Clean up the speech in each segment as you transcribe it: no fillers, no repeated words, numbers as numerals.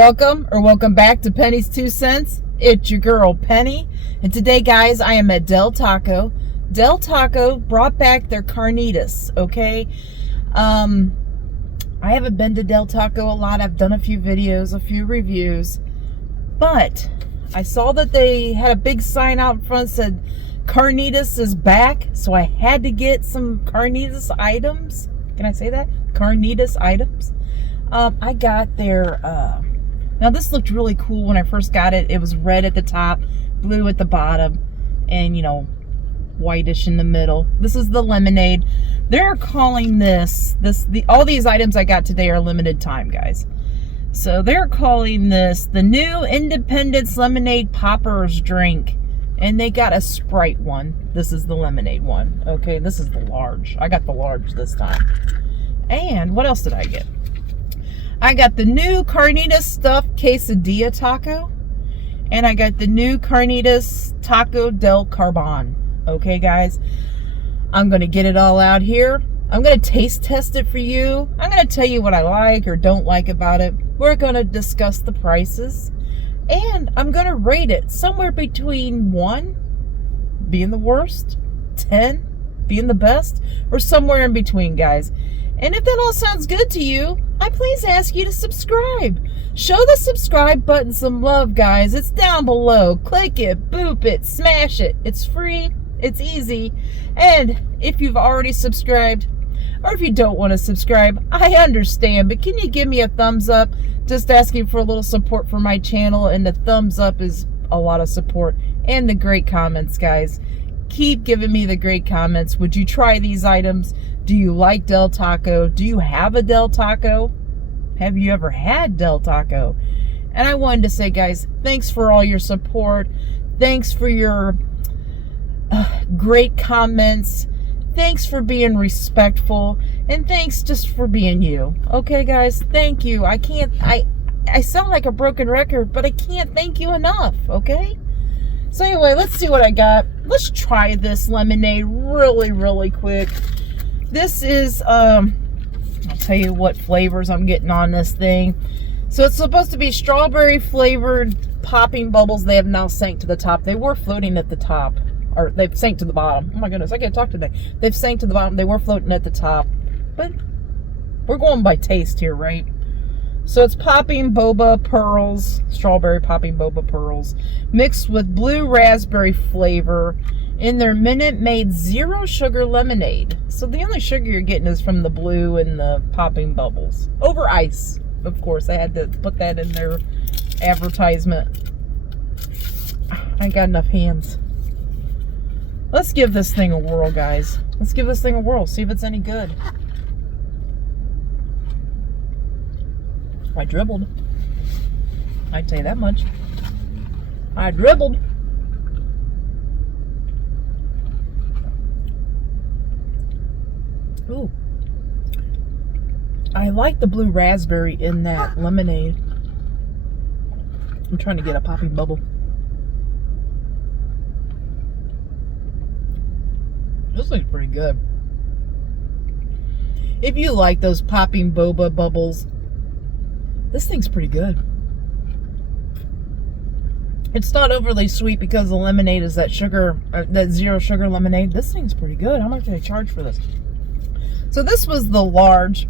welcome or welcome back to Penny's 2 Cents. It's your girl Penny, and today, guys, I am at Del Taco. Del Taco brought back their carnitas. Okay, I haven't been to Del Taco a lot. I've done a few videos, a few reviews, but I saw that they had a big sign out in front that said Carnitas is back, so I had to get some Carnitas items. Can I say that? Carnitas items. I got their, now this looked really cool when I first got it. It was red at the top, blue at the bottom, and, you know, whitish in the middle. This is the lemonade. They're calling this, all these items I got today are limited time, guys. So they're calling this the new Independence Lemonade Poppers drink. And they got a Sprite one. This is the lemonade one. Okay, this is the large. I got the large this time. And what else did I get? I got the new Carnitas stuffed Quesadilla taco. And I got the new Carnitas Taco del Carbon. Okay, guys. I'm going to get it all out here. I'm going to taste test it for you. I'm going to tell you what I like or don't like about it. We're going to discuss the prices. And I'm going to rate it somewhere between 1 being the worst, 10 being the best, or somewhere in between, guys. And if that all sounds good to you, I please ask you to subscribe. Show the subscribe button some love, guys. It's down below. Click it, boop it, smash it. It's free. It's easy. And if you've already subscribed, or if you don't want to subscribe, I understand. But can you give me a thumbs up? Just asking for a little support for my channel. And the thumbs up is a lot of support. And the great comments, guys. Keep giving me the great comments. Would you try these items? Do you like Del Taco? Do you have a Del Taco? Have you ever had Del Taco? And I wanted to say, guys, thanks for all your support. Thanks for your great comments. Thanks for being respectful, and thanks just for being you. Okay, guys, thank you. I sound like a broken record, but I can't thank you enough, okay? So anyway, let's see what I got. Let's try this lemonade really, really quick. This is, I'll tell you what flavors I'm getting on this thing. So it's supposed to be strawberry flavored popping bubbles. They have now sank to the top. They were floating at the top. Or they've sank to the bottom. Oh my goodness, I can't talk today. They've sank to the bottom. They were floating at the top. But we're going by taste here, right? So it's popping boba pearls, strawberry popping boba pearls, mixed with blue raspberry flavor in their Minute Maid Zero Sugar Lemonade. So the only sugar you're getting is from the blue and the popping bubbles. Over ice, of course. I had to put that in their advertisement. I ain't got enough hands. Let's give this thing a whirl, guys. Let's give this thing a whirl. See if it's any good. I dribbled. I'd tell you that much. I dribbled. Ooh. I like the blue raspberry in that lemonade. I'm trying to get a popping bubble. This looks pretty good. If you like those popping boba bubbles, this thing's pretty good. It's not overly sweet because the lemonade is that sugar, that zero sugar lemonade. This thing's pretty good. How much do they charge for this? So this was the large,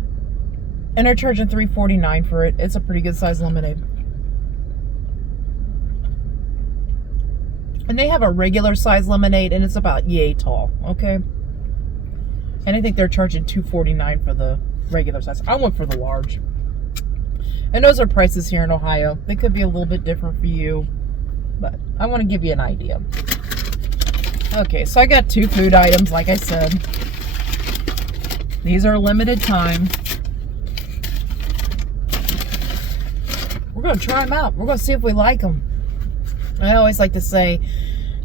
and they're charging $3.49 for it. It's a pretty good size lemonade. And they have a regular size lemonade, and it's about yay tall, okay? And I think they're charging $2.49 for the regular size. I went for the large. And those are prices here in Ohio. They could be a little bit different for you, but I want to give you an idea. Okay, so I got 2 food items, like I said. These are limited time. We're going to try them out. We're going to see if we like them. I always like to say,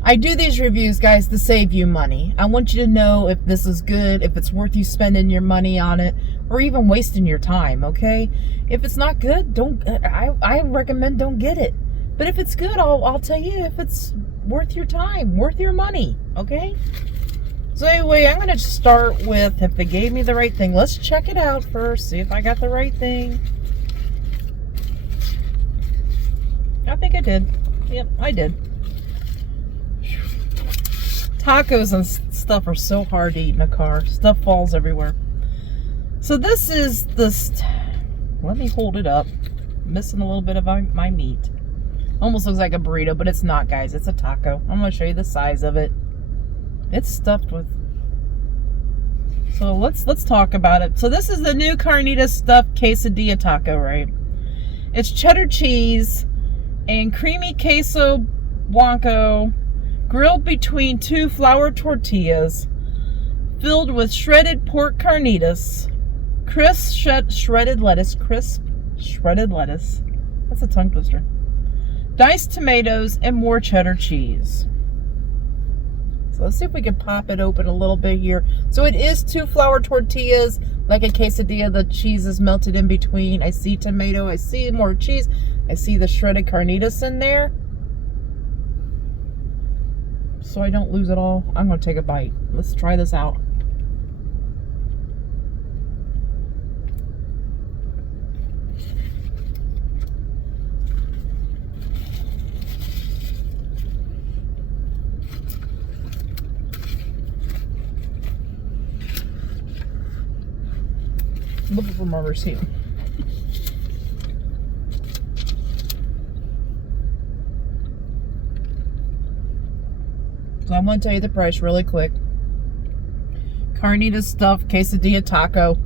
I do these reviews, guys, to save you money. I want you to know if this is good, if it's worth you spending your money on it, or even wasting your time, okay? If it's not good, I recommend don't get it. But if it's good, I'll tell you if it's worth your time, worth your money, okay? So anyway, I'm going to start with if they gave me the right thing. Let's check it out first, see if I got the right thing. I think I did. Yep, I did. Tacos and stuff are so hard to eat in a car. Stuff falls everywhere. So this is this. Let me hold it up. Missing a little bit of my meat. Almost looks like a burrito, but it's not, guys. It's a taco. I'm going to show you the size of it. It's stuffed with. So let's talk about it. So this is the new Carnitas stuffed quesadilla taco, right? It's cheddar cheese and creamy queso blanco grilled between two flour tortillas, filled with shredded pork carnitas, crisp shredded lettuce. That's a tongue twister. Diced tomatoes and more cheddar cheese. So let's see if we can pop it open a little bit here. So it is two flour tortillas, like a quesadilla. The cheese is melted in between. I see tomato. I see more cheese. I see the shredded carnitas in there. So I don't lose it all, I'm going to take a bite. Let's try this out. Looking for my receipt. So I'm going to tell you the price really quick. Carnitas stuffed quesadilla taco.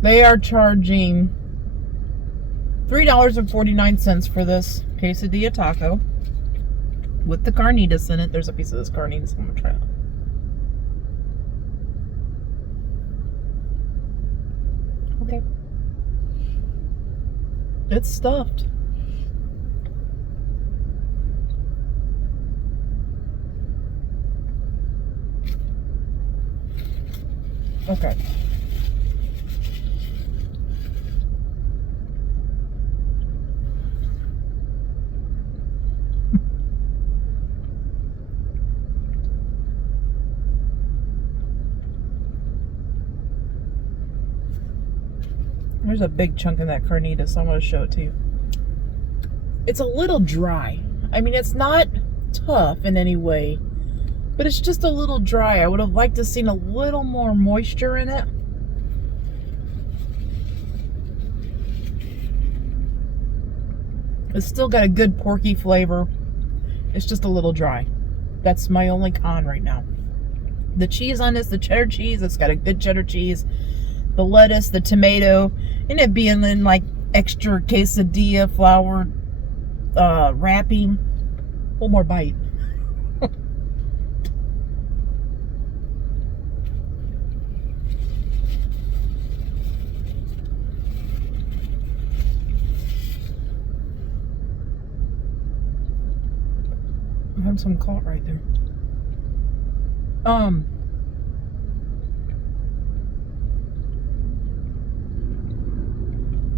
They are charging $3.49 for this quesadilla taco with the carnitas in it. There's a piece of this carnitas. I'm going to try it. Okay. It's stuffed. Okay. There's a big chunk in that carnitas, so I'm going to show it to you. It's a little dry. I mean, it's not tough in any way, but it's just a little dry. I would have liked to have seen a little more moisture in it. It's still got a good porky flavor. It's just a little dry. That's my only con right now. The cheese on this, the cheddar cheese, it's got a good cheddar cheese. The lettuce, the tomato, and it being in like extra quesadilla flour wrapping. One more bite. I have some caught right there.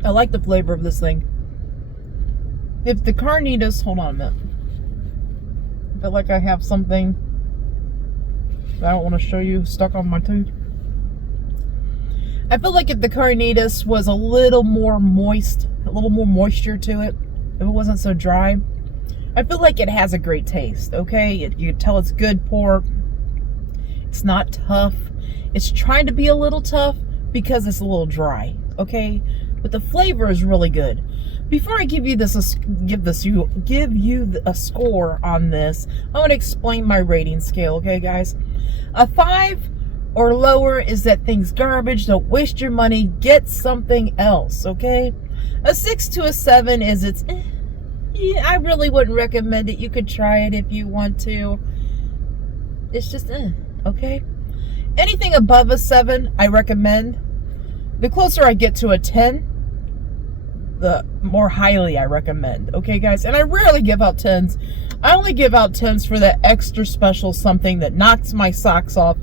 I like the flavor of this thing. If the carnitas, hold on a minute. I feel like I have something that I don't want to show you stuck on my tooth. I feel like if the carnitas was a little more moist, a little more moisture to it, if it wasn't so dry, I feel like it has a great taste, okay? You can tell it's good pork. It's not tough. It's trying to be a little tough because it's a little dry, okay? But the flavor is really good. Before I give you a score on this, I want to explain my rating scale, okay, guys? A 5 or lower is that thing's garbage. Don't waste your money. Get something else, okay? A 6 to a 7 is it's. Yeah, I really wouldn't recommend it. You could try it if you want to. It's just okay. Anything above a 7, I recommend. The closer I get to a 10. The more highly I recommend. Okay, guys? And I rarely give out 10s. I only give out 10s for that extra special something that knocks my socks off.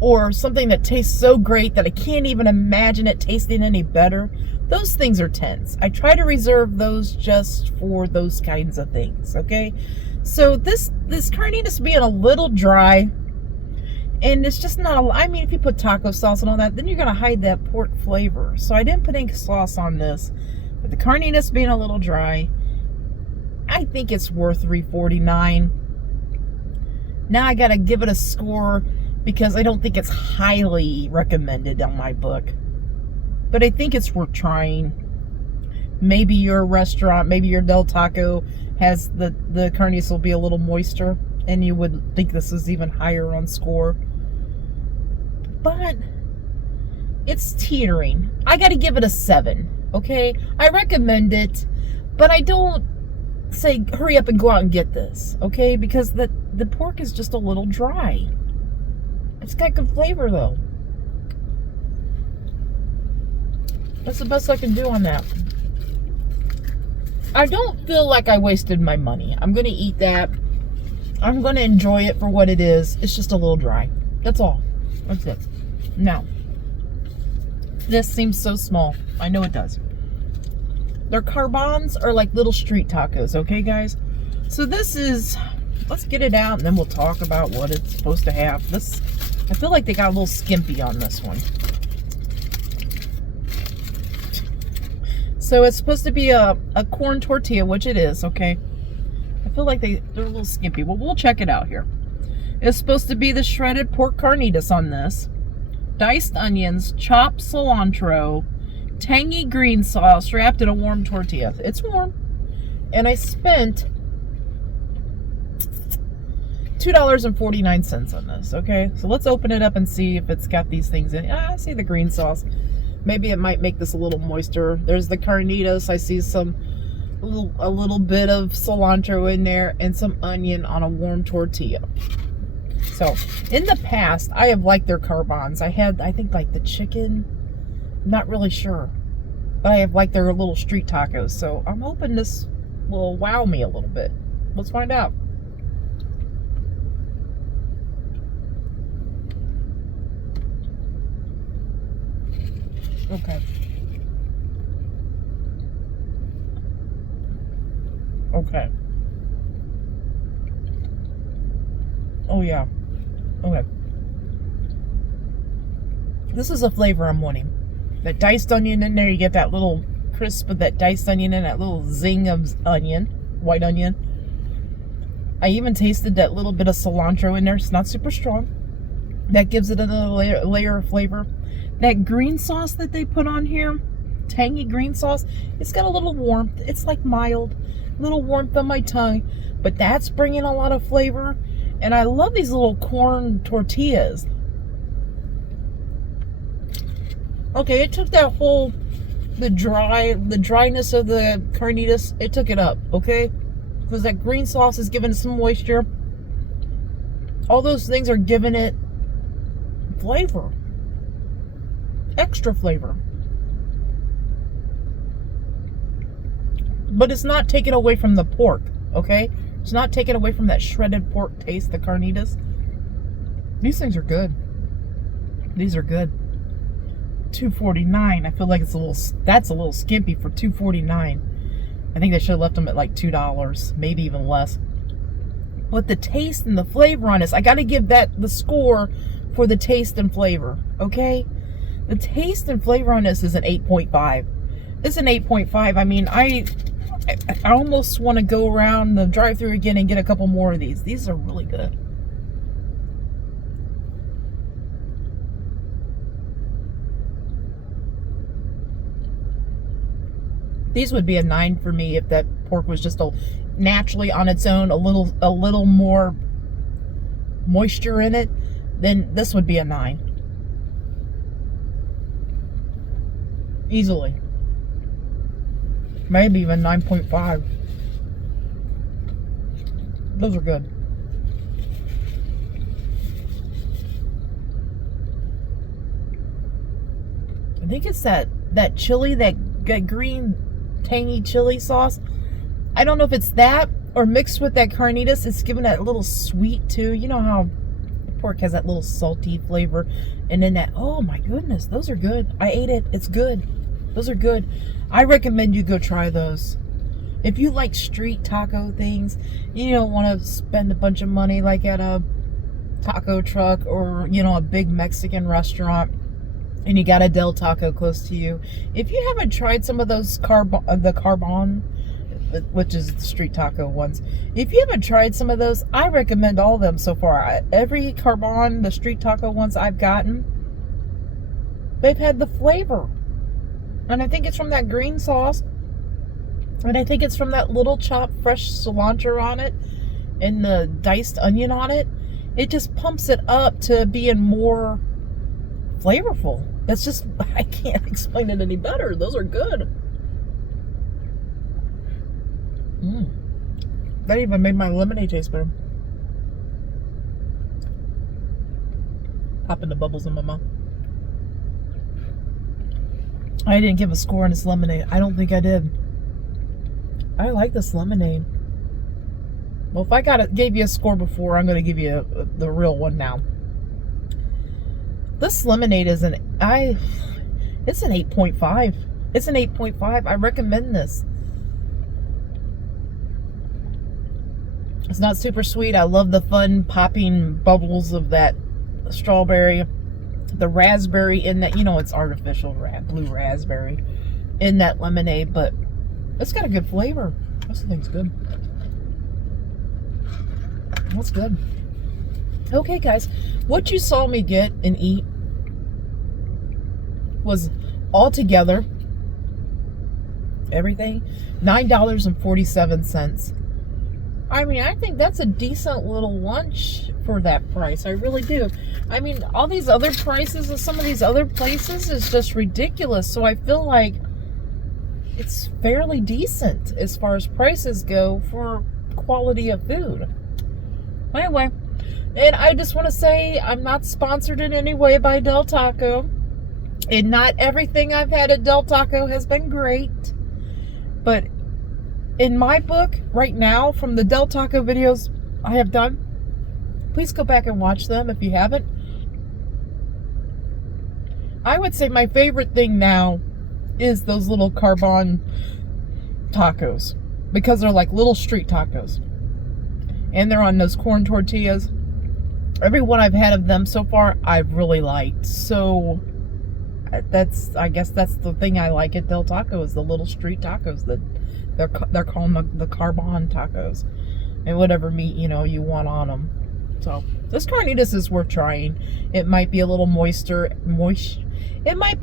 Or something that tastes so great that I can't even imagine it tasting any better. Those things are 10s. I try to reserve those just for those kinds of things. Okay? So this carnitas being a little dry. And it's just not, I mean, if you put taco sauce and all that, then you're going to hide that pork flavor. So I didn't put any sauce on this. But the carnitas being a little dry, I think it's worth $3.49. Now I gotta give it a score because I don't think it's highly recommended on my book. But I think it's worth trying. Maybe your restaurant, maybe your Del Taco has the carnitas will be a little moister and you would think this is even higher on score. But it's teetering. I gotta give it a 7, okay? I recommend it, but I don't say hurry up and go out and get this, okay? Because the pork is just a little dry. It's got good flavor though. That's the best I can do on that. I don't feel like I wasted my money. I'm gonna eat that. I'm gonna enjoy it for what it is. It's just a little dry. That's all. That's it. Now, this seems so small. I know it does. Their carbons are like little street tacos, okay guys? So this is, let's get it out and then we'll talk about what it's supposed to have. This, I feel like they got a little skimpy on this one. So it's supposed to be a corn tortilla, which it is, okay? I feel like they're a little skimpy. Well, we'll check it out here. It's supposed to be the shredded pork carnitas on this. Diced onions, chopped cilantro, tangy green sauce wrapped in a warm tortilla. It's warm. And I spent $2.49 on this, okay? So let's open it up and see if it's got these things in it. I see the green sauce. Maybe it might make this a little moister. There's the carnitas. I see a little bit of cilantro in there and some onion on a warm tortilla. So, in the past, I have liked their carbons. I think, like the chicken. I'm not really sure. But I have liked their little street tacos. So, I'm hoping this will wow me a little bit. Let's find out. Okay. Okay. Oh, yeah. Okay. This is a flavor I'm wanting. That diced onion in there, you get that little crisp of that diced onion and that little zing of onion, white onion. I even tasted that little bit of cilantro in there. It's not super strong. That gives it another layer of flavor. That green sauce that they put on here, tangy green sauce, it's got a little warmth. It's like mild, little warmth on my tongue, but that's bringing a lot of flavor. And I love these little corn tortillas. Okay, it took that whole, the dryness of the carnitas, it took it up, okay? Because that green sauce is giving it some moisture. All those things are giving it flavor. Extra flavor. But it's not taken away from the pork, okay? It's not taken away from that shredded pork taste, the carnitas. These things are good. These are good. $2.49. I feel like that's a little skimpy for $2.49. I think they should have left them at like $2, maybe even less. But the taste and the flavor on this, I got to give that the score for the taste and flavor, okay? The taste and flavor on this is an 8.5. It's an 8.5. I mean, I almost want to go around the drive-thru again and get a couple more of these. These are really good. These would be a 9 for me if that pork was just naturally on its own, a little more moisture in it. Then this would be a 9. Easily. Maybe even 9.5. Those are good. I think it's that chili, that green tangy chili sauce. I don't know if it's that or mixed with that carnitas. It's giving that little sweet too. You know how pork has that little salty flavor, and then that, oh my goodness, those are good. I ate it. It's good. Those are good. I recommend you go try those. If you like street taco things, you don't want to spend a bunch of money like at a taco truck or, you know, a big Mexican restaurant, and you got a Del Taco close to you. If you haven't tried some of those the carbon, which is the street taco ones. If you haven't tried some of those, I recommend all of them so far. Every Carbon, the street taco ones I've gotten, they've had the flavor. And I think it's from that green sauce. And I think it's from that little chopped fresh cilantro on it and the diced onion on it. It just pumps it up to being more flavorful. That's just, I can't explain it any better. Those are good. That even made my lemonade taste better. Popping the bubbles in my mouth. I didn't give a score on this lemonade. I don't think I did. I like this lemonade. Well, if I gave you a score before, I'm going to give you the real one now. This lemonade is it's an 8.5. It's an 8.5. I recommend this. It's not super sweet. I love the fun popping bubbles of that strawberry, the raspberry in that, it's artificial blue raspberry in that lemonade, but it's got a good flavor. This thing's good. That's good. Okay, guys, what you saw me get and eat was altogether everything $9.47. I mean, I think that's a decent little lunch for that price. I really do. I mean, all these other prices of some of these other places is just ridiculous. So I feel like it's fairly decent as far as prices go for quality of food. Anyway, and I just want to say I'm not sponsored in any way by Del Taco. And not everything I've had at Del Taco has been great. But in my book, right now, from the Del Taco videos I have done, please go back and watch them if you haven't. I would say my favorite thing now is those little Carbon tacos. Because they're like little street tacos. And they're on those corn tortillas. Every one I've had of them so far, I've really liked. So I guess that's the thing I like at Del Taco is the little street tacos. They're calling the Carbon tacos, and whatever meat you want on them. So this Carnitas is worth trying. It might be a little moist. It might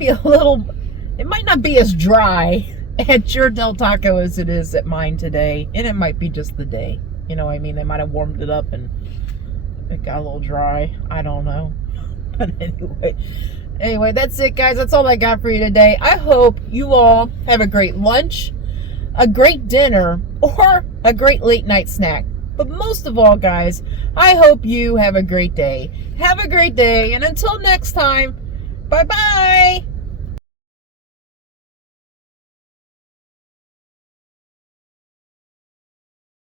not be as dry at your Del Taco as it is at mine today, and it might be just the day. You know what I mean? They might have warmed it up and it got a little dry. I don't know. But anyway, that's it, guys. That's all I got for you today. I hope you all have a great lunch, a great dinner, or a great late night snack. But most of all, guys, I hope you have a great day. Have a great day, and until next time, bye-bye.